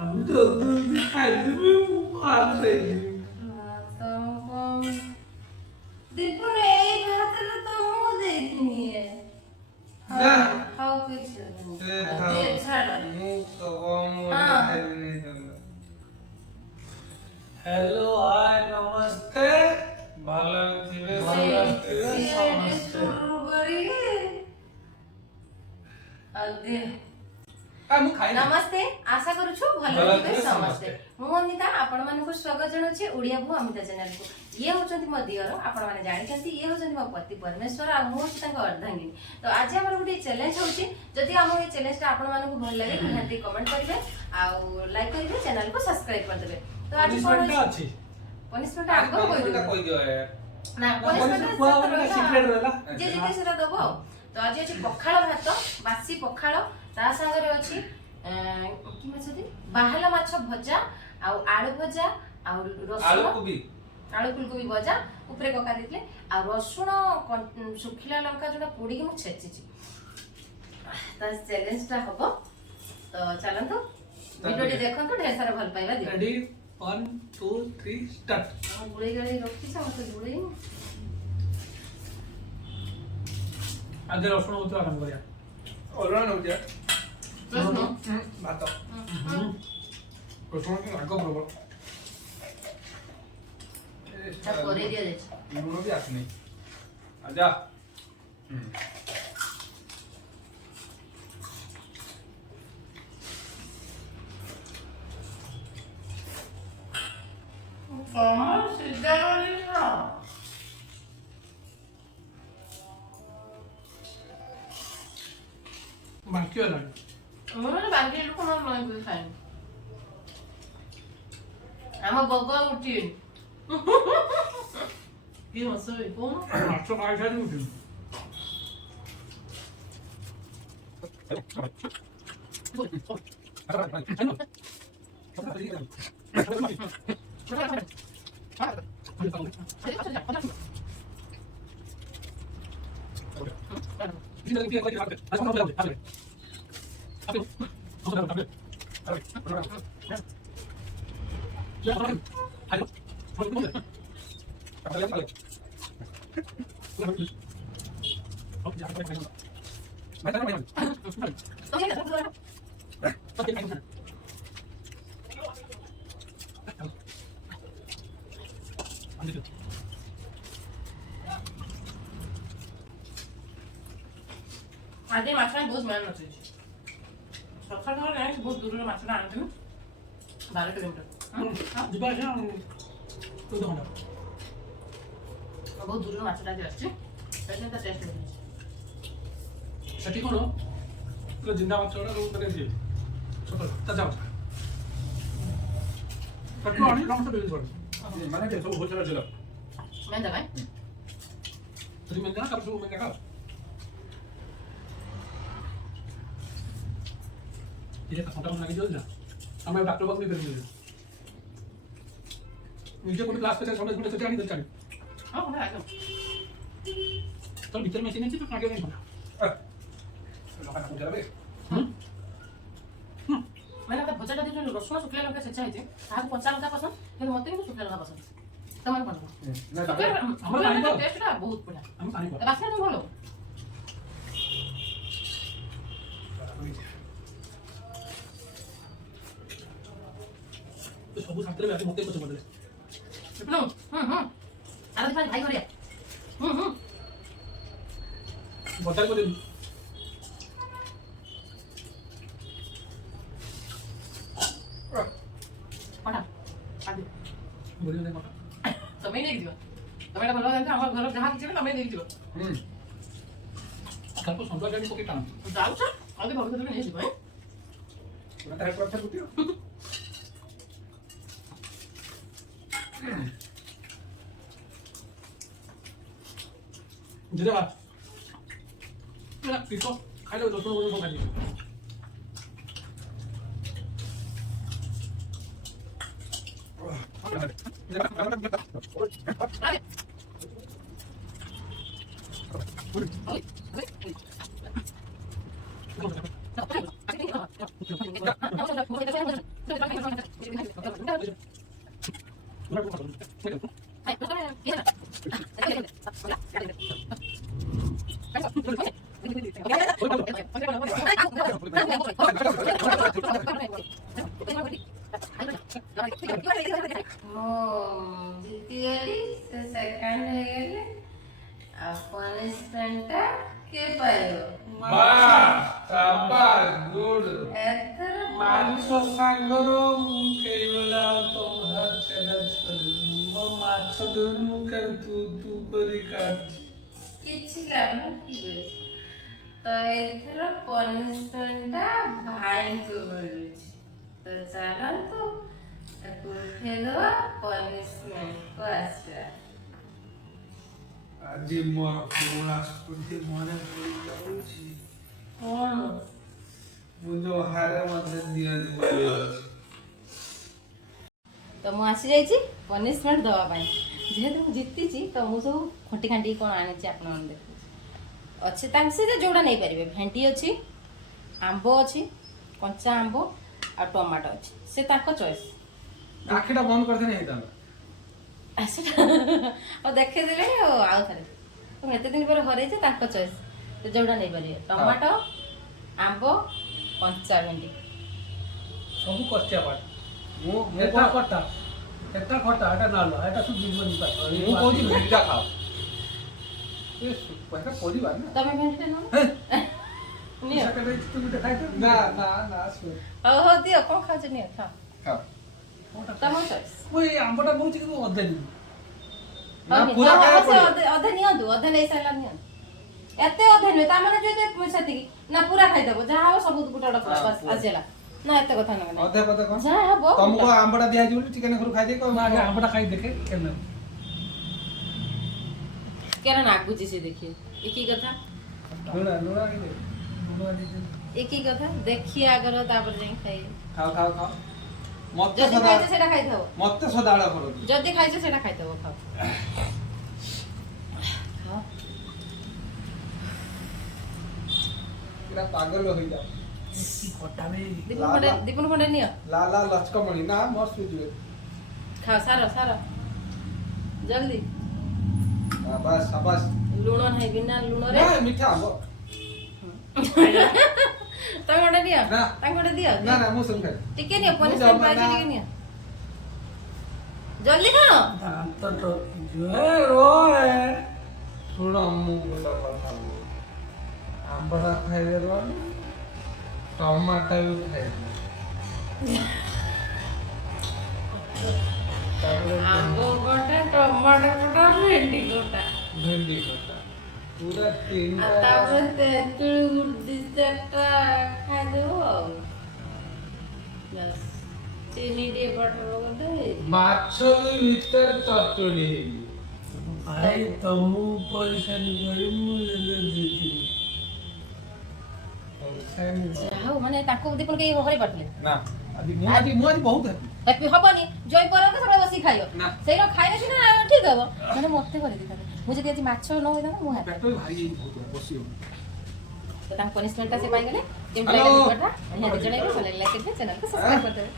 हम तो दिखाई में मार रहे दीपू ने एक हाथ में तो मुंह देखनी है। जा खाओ कुछ ये ये छाड़ मुंह तो वो हाँ। दिखाई नहीं देता हेलो हाय नमस्ते भालो थिबे से नमस्ते शुरू करिए अदे आ मु खाई नमस्ते आशा करू छु भलो भलो थिबे थिबे समस्ते मु अमिता आपण मानक स्वागत जणाउछि ओडिया भू अमिता चैनल को ये होचंती मो दियर आपण माने जानि छथि ये होचंती मो पति परमेश्वर आ मो छि तांका अर्धांगिनी तो आज हमर गुडी चैलेंज होछि जदि हम ये चैलेंज आपण मानक भल लागे निहाती कमेंट करिवे आ लाइक करिवे चैनल को सब्सक्राइब कर देबे तो आज कोन अछि पनिशमेंट आगो कोई दियो है ना पनिशमेंट सिक्रेट रहला जे जे सेरा दबो तो आज अछि पखाळ भात बासी पखाळ ता संगे अछि कि माछ दी बाहला माछ भजा आ आलू भजा आ रसुण आलू फुलकोबी भजा ऊपर कका देतले आ रसुण सुखिला लंका जोडा पोडी के मु छेची ता चैलेंज ता हबो तो चलंतु वीडियो देखंतु ढेर सारा भल पाइबा दे रेडी 1 2 3 स्टार्ट गुळे गळे रखी छ मते गुळे आगे रसुण होतो आरंभ करिया ओरना हो जा भात रसुण के आगो बरोबर ता करे दिया दे लूण भी आसनी आजा कमर सीधा वाली ना बाकी वाला मोर बांधी लोक मन मन को खाइ हम बगवा उठी की हसवे कोन माछो खाई सारी उठी आदि माछा बहुत मेहनत अछि सखा घर है बहुत दूर रे माछा आनते 12 किलोमीटर हां जिबा जा तो दंडा बहुत दूर रे माछा जे अछि पेटे ता टेस्ट होछि ସେଠି କଣ ପୁରା ଜିନ୍ଦା ମାଛଟା ରୋଲ କରି ଦିଏ ଛୋଟ ତାଜା ମାଛ ତାକୁ ଆଣି ରଙ୍ଗ ଦେଇ ଦିଅ ମାନେ କେ ସବୁ ଭୋଜରା ଜିଲା मैं दबाई ସେଠି ମେଙ୍ଗା ତାପରେ ସବୁ ମେଙ୍ଗା ଖା ये का फोटो लगी जो ना हमें डॉक्टर बाबू ने कर दिया मुझे कोई क्लास पे समझ में से जानी दे हां हो गया तो भीतर मशीन है तो आगे नहीं होना लोका ना जरा बे मैंने का भजा दे जो रसुण सुखला लंका छेचा है ताहा कच्चा लंका पसंद କିନ୍ତୁ मते भी सुखला लंका पसंद तमन कोन हमरा टेस्ट टा बहुत बढ़िया हम पानी पर रास्ता तो भलो तो सब साथरे आके मते कुछ बदले सुनो आरे भाई करिया बटर को दे पड़ा आदि बोलियो दे मत तमे नहीं दियो तमे भलो जानते हमर घर जहां किछ तमे नहीं दियो कल को संडा जानी पके टान जाऊ छ आगे भलो तमे नहीं दियो पूरा तरह को अच्छा कुटियो जरा ना किसको खाई लो दोस्तों को खा ली Ayo. ଜିତିଗଲି ସେ ସେକେଣ୍ଡ ହେଇଗଲେ ଆଉ ପନିଶମେଣ୍ଟଟା କିଏ ପାଇବ ଏଥର ମାଂସ ସାଙ୍ଗର ମୁଁ କେଇବେଳେ ଆଉ ତମ ହାତ ଛେଡ଼ା ମୋ ମାଛ ଧରି ମୁଁ କେବେ ତୁ କରି କାଟୁଛି କିଛି କାମ ଠିକ ଅଛି ତ ଏଥର ପନିଶମେଣ୍ଟଟା ଭାଇଙ୍କୁ ମିଳୁଛି ତ ଚାଲନ୍ତୁ ତାକୁ ଉଠେଇଦବା ପନିଶମେଣ୍ଟକୁ ଆସିବା ଆଜି ମୋର ପୁରୁଣା ସ୍ମୃତି ମନେ ପଡ଼ିଯାଉଛି କ'ଣ ମୁଁ ଯୋଉ ହାରେ ମତେ ଦିଅନ୍ତି ବୋଲି ଅଛି ତ ମୁଁ ଆସିଯାଇଛି ପନିଶମେଣ୍ଟ ଦେବା ପାଇଁ ଯେହେତୁ ମୁଁ ଜିତିଛି ତ ମୁଁ ସବୁ ଖଟି ଖାଣ୍ଟି କ'ଣ ଆଣିଛି ଆପଣମାନେ ଦେଖୁଛି ଅଛି ତାଙ୍କ ସେ ଯେଉଁଟା ନେଇପାରିବେ ଭେଣ୍ଡି ଅଛି ଆମ୍ବ ଅଛି କଞ୍ଚା ଆମ୍ବ ଆଉ ଟମାଟୋ ଅଛି ସେ ତାଙ୍କ ଚଏସ୍ ଆଖିଟା ବନ୍ଦ କରିଦେଲେ ହେଇଥାନ୍ତା ସେଟା ଆଉ ଦେଖେଇଦେଲେ ଆଉ ଥରେ ମୁଁ ଏତେ ଦିନ ପରେ ହରେଇଛି ତାଙ୍କ ଚଏସ୍ ସେ ଯେଉଁଟା ନେଇପାରିବେ ଟମାଟୋ ଆମ୍ବ କଞ୍ଚା ଭେଣ୍ଡି ସବୁ କଷ୍ଟିଆ ପାଠ ମୁଁ ଏଟା ଖଟା ଏଟା ନାଲୁଆ ଏଟା ସବୁ ଜୀବନ ପାଠ ମୁଁ କହୁଛି ଭେଣ୍ଡିଟା ଖାଅ ଏ ପଇସା ପରିବା ନା ତମେ ଭେଣ୍ଡିଟା ନେବ ନିଅ ତୁ ଗୋଟେ ଖାଇଛ ନା ନା ନା ହଉ ହଉ ଦିଅ କ'ଣ ଖାଉଛ ନିଅ ଖାଅ ଖାଅ ତମ ଚଏସ୍ ମୁଁ ଏଇ ଆମ୍ବଟା କହୁଛି କିନ୍ତୁ ଅଧେ ଅଧେ ନିଅନ୍ତୁ ଅଧେ ନେଇ ସାରିଲା ନିଅନ୍ତୁ ଏତେ ଅଧେ ନୁହେଁ ତାମାନେ ଯଦି ସେତିକି ନା ପୁରା ଖାଇଦବ ଯାହା ହବ ସବୁ ଗୋଟେ ଗୋଟେ ଆସିଲା ନା ଏତେ କଥା ନୁହେଁ ଅଧେ କଥା କଣ ଯାହା ହବ ତମକୁ ଆମ୍ବଟା ଦିଆଯିବ ବୋଲି ଚିକେନ ଘରୁ ଖାଇଦେଇ କହ ଆଗେ ଆମ୍ବଟା ଖାଇ ଦେଖେ କେନ କେନ ନାଗୁଛି ସେ ଦେଖି ଏକି କଥା ଲୁଣା ଲୁଣା ଏକି କଥା ଦେଖି ଆଗର ତାପରେ ଯାଇ ଖାଇ ଖାଅ ଖାଅ ଖାଅ ମତେ ଯଦି ଖାଇଛ ସେଟା ଖାଇଥାଅ ମତେ ସଦାବେଳେ କର ଯଦି ଖାଇଛ ସେଟା ଖାଇଥାଅ ଖାଅ ପୁରା ପାଗଳ ହୋଇଯାଅ ଖଟା ବେ ଦୀପୁନ ଖଣ୍ଡେ ନିଅ ଲାଲା ଲଚକମଣି ନା ମସ୍ତ ହେଇଯିବେ ଖାଅ ସାର ସାର ଜଲ୍ଦି ସାବାସ୍ ସାବାସ୍ ଲୁଣ ନାହିଁ ବିନା ଲୁଣରେ ନା ମିଠା ଆମ୍ବ ତମେ ଗୋଟେ ଦିଅ ନା ତାଙ୍କୁ ଗୋଟେ ଦିଅ ନା ନା ମୁଁ ସବୁ ଖାଏ ଟିକେ ନିଅ ପନିଶମେଣ୍ଟ ପାଇଛ ଟିକେ ନିଅ ଜଲ୍ଦି ଖାଅ ଦାନ୍ତ ତ ଜୟ ରୋଏ ଶୁଣ ମୁଁ ଗୋଟେ କଥା ଆମ୍ବଟା ଖାଇଦେଲ ଟମାଟୋ ବି ଖାଇଦେଲ ଆମ୍ବ ଗୋଟା ଟମାଟୋ ଗୋଟା ଭେଣ୍ଡି ଗୋଟା ପୁରା ତିନିଟା ତାପରେ ତେନ୍ତୁଳି ଦି ଚାରିଟା ଖାଇଦେବୁ ଆଉ ଚିନି ଟିକେ ପକେଇବ ଗୋଟେ ମାଛ ବି ଭିତରେ ଚଟୁଳି ଭାଇ ତମକୁ ପଇସା କରି ମୁଁ ଦେଇଥିଲି ଯାହା ହଉ ମାନେ ତାଙ୍କୁ ଦୀପନ କେହି ହରେଇ ପାରୁଥିଲେ ନା ଆଜି ମୁଁ ବହୁତ ହାପି ହବନି ଜୟ କରନ୍ତୁ ସେଟା ବସିକି ଖାଇବ ନା। ସେଇଟା ଖାଇଲେ ସିନା ଠିକ ହବ ମାନେ ମତେ କରିଦେଇଥାନ୍ତେ ମୁଁ ଯଦି ଆଜି ମାଛ ନ ହେଇଥାନ୍ତା ମୁଁ ହାପି ପେଟ ବି ଭାରି ବହୁତ ବସିବ ତ ତାଙ୍କ ପନିଶମେଣ୍ଟଟା ସେ ପାଇଗଲେ କେମିତି ଲାଗିଲା ଭିଡ଼ିଓଟା ନିହାତି ଜଣାଇବେ ଭଲ ଲାଗିଲା ଚ୍ୟାନେଲକୁ ସବସ୍କ୍ରାଇବ କରିଦେବେ